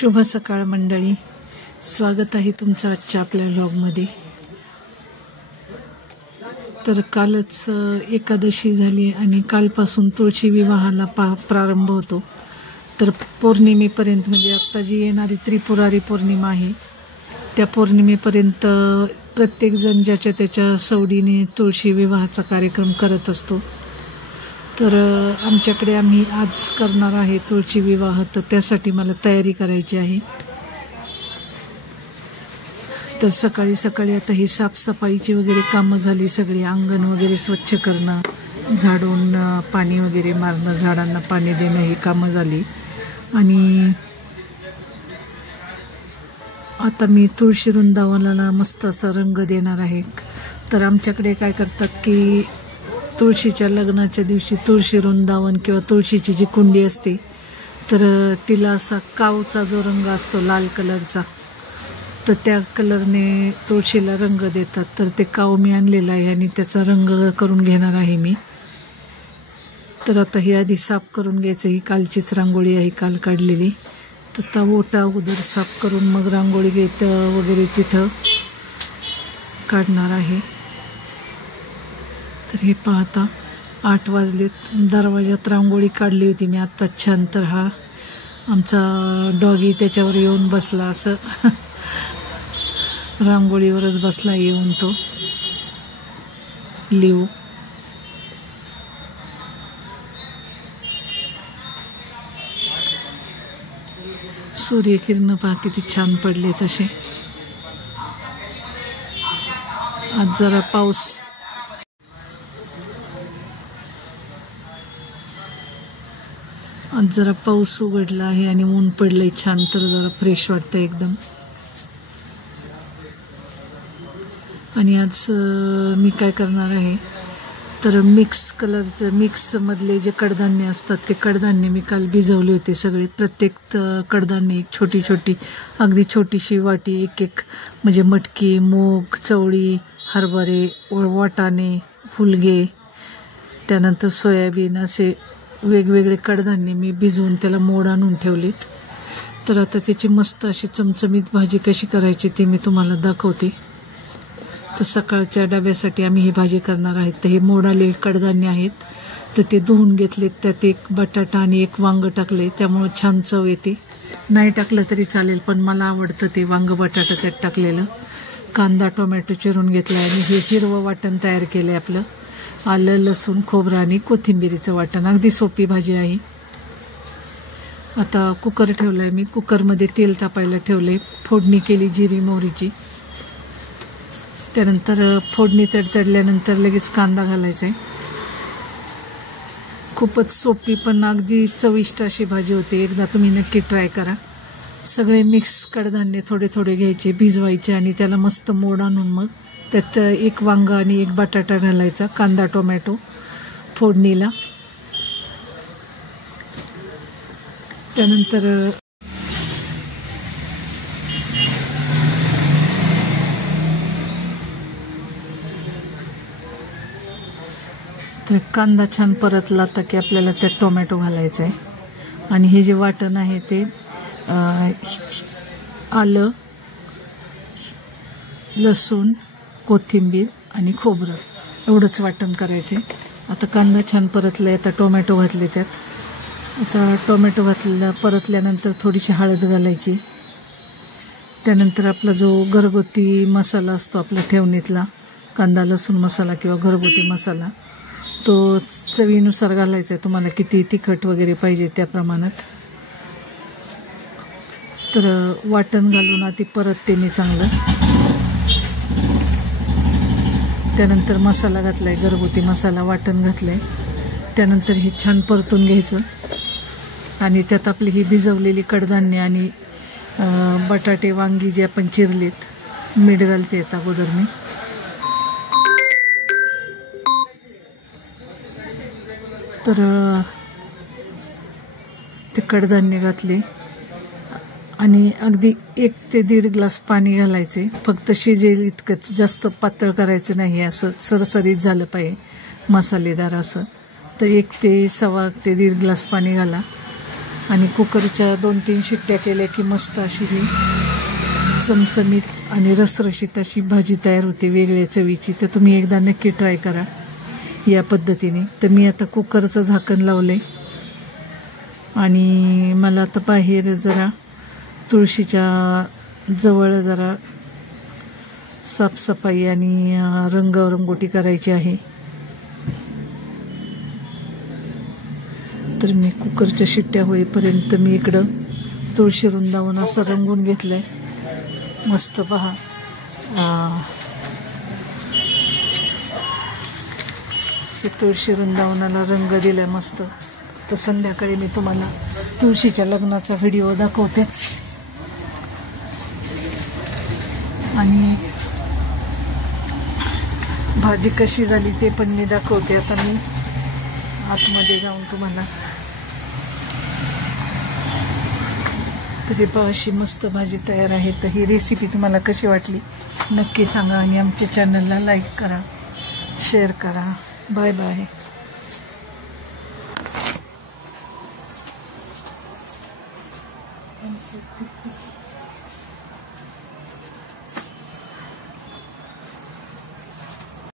शुभ सकाळ मंडळी, स्वागत आहे तुमचं आजच्या आपल्या व्लॉगमध्ये। तर कालच एकादशी झाली आणि कालपासून तुळशी विवाहाला प्रारंभ होतो। तर पौर्णिमेपर्यंत म्हणजे आता जी येणारी त्रिपुरारी पौर्णिमा आहे त्या पौर्णिमेपर्यंत प्रत्येक जण ज्याच्या त्याच्या सवडीने तुळशी विवाहाचा कार्यक्रम करत असतो। तर आमच्याकडे आम्ही आज करणार आहे तुळशी विवाह, तर त्यासाठी मला तयारी करायची आहे। तर सकाळी सकाळी आता ही साफसफाईची वगैरे कामं झाली, सगळी अंगण वगैरे स्वच्छ करणं, झाडून पाणी वगैरे मारणं, झाडांना पाणी देणं ही कामं झाली। आणि आता मी तुळशी वृंदावनाला मस्त असा रंग देणार आहे। तर आमच्याकडे काय करतात की तुळशीच्या लग्नाच्या दिवशी तुळशी वृंदावन किंवा तुळशीची जी कुंडी असते तर तिला असा कावचा जो रंग असतो लाल कलरचा, तर त्या कलरने तुळशीला रंग देतात। तर ते काव मी आणलेला आहे आणि त्याचा रंग करून घेणार आहे मी। तर आता ही आधी साफ करून घ्यायचं, ही कालचीच रांगोळी आहे, काल काढलेली। तर ता ओटा अगोदर साफ करून मग रांगोळी घेत वगैरे तिथं काढणार आहे। तर हे पाहता 8 वाजलेत, दरवाजात रांगोळी काढली होती मी आता छान। तर हा आमचा डॉगी त्याच्यावर येऊन बसला, असं रांगोळीवरच बसला येऊन तो लिव। सूर्यकिरण पहा किती छान पडले तसे। आज जरा पाऊस उघडला आहे आणि ऊन पडलंय छान, तर जरा फ्रेश वाटतंय एकदम। आणि आज मी काय करणार आहे तर मिक्स मधले जे कडधान्य असतात ते कडधान्य मी काल भिजवले होते सगळे। प्रत्येक कडधान्य एक छोटी छोटी, अगदी छोटीशी वाटी, एक म्हणजे मटकी, मूग, चवळी, हरभरे, वाटाणे, फुलगे, त्यानंतर सोयाबीन, असे वेगवेगळे कडधान्य मी भिजवून त्याला मोड आणून ठेवलेत। तर आता त्याची मस्त अशी चमचमीत भाजी कशी करायची ते मी तुम्हाला दाखवते। तर सकाळच्या डब्यासाठी आम्ही ही भाजी करणार आहेत। तर हे मोड आलेले कडधान्य आहेत, तर ते धुवून घेतलेत, त्यात एक बटाटा आणि एक वांग टाकले, त्यामुळे छान चव येते। नाही टाकलं तरी चालेल, पण मला आवडतं ते वांग बटाटा त्यात टाकलेलं। कांदा टोमॅटो चिरून घेतला आणि हे हिरवं वाटण तयार केलंय आपलं, आलं लसूण खोबरं आणि कोथिंबीरीचं वाटण। अगदी सोपी भाजी आहे। आता कुकर ठेवलाय मी, कुकरमध्ये तेल तापायला ठेवले, फोडणी केली जिरी मोहरीची। त्यानंतर फोडणी तडतडल्यानंतर लगेच कांदा घालायचा आहे। खूपच सोपी पण अगदी चविष्ट अशी भाजी होते, एकदा तुम्ही नक्की ट्राय करा। सगळे मिक्स कडधान्य थोडे थोडे घ्यायचे, भिजवायचे आणि त्याला मस्त मोड आणून मग त्यात एक वांग आणि एक बटाटा घालायचा, कांदा टोमॅटो फोडणीला। त्यानंतर कांदा छान परतला तर की आपल्याला त्यात टोमॅटो घालायचा आहे। आणि हे जे वाटण आहे ते आलं लसूण कोथिंबीर आणि खोबरं एवढंच वाटण करायचे। आता कांदा छान परतलाय, आता टोमॅटो घातले त्यात। आता टोमॅटो परतल्यानंतर थोडीशी हळद घालायची। त्यानंतर आपला जो घरगुती मसाला असतो आपला ठेवणीतला, कांदा लसूण मसाला किंवा घरगुती मसाला, तो चवीनुसार घालायचा आहे, तुम्हाला किती तिखट वगैरे पाहिजे त्या प्रमाणात। तर वाटण घालून आधी परतते मी चांगलं। त्यानंतर मसाला घातलाय, घरगुती मसाला, वाटण घातलंय। त्यानंतर हे छान परतून घ्यायचं आणि त्यात आपली ही भिजवलेली कडधान्य आणि बटाटे वांगी जे आपण चिरलेत, मीठ घालते आता अगोदर मी। तर ते कडधान्य घातले आणि अगदी 1 ते 1.5 ग्लास पाणी घालायचे, फक्त शिजेल इतकंच, जास्त पातळ करायचं नाही, असं सरसरीत झालं पाहिजे, मसालेदार असं। तर 1 ते 1.25 ते 1.5 ग्लास पाणी घाला आणि कुकरच्या 2-3 शिट्ट्या केल्या की मस्त अशी ही चमचमीत आणि रसरशीत अशी भाजी तयार होते वेगळ्या चवीची. तर तुम्ही एकदा नक्की ट्राय करा या पद्धतीने. तर मी आता कुकरचं झाकण लावलंय आणि मला आता बाहेर जरा तुळशीच्या जवळ जरा साफसफाई आणि रंगरंगोटी करायची आहे. तर मी कुकरच्या शिट्ट्या होईपर्यंत मी इकडं तुळशी वृंदावन असं रंगून घेतलंय. मस्त पहा, तुळशी वृंदावनाला रंग दिलाय मस्त. तर संध्याकाळी मी तुम्हाला तुळशीच्या लग्नाचा व्हिडिओ दाखवतेच आणि भाजी कशी झाली ते पण मी दाखवते. आता मी आतमध्ये जाऊन तुम्हाला. तरी पहा अशी मस्त भाजी तयार आहे. तर ही रेसिपी तुम्हाला कशी वाटली नक्की सांगा आणि आमच्या चॅनलला लाईक करा, शेअर करा. Bye bye.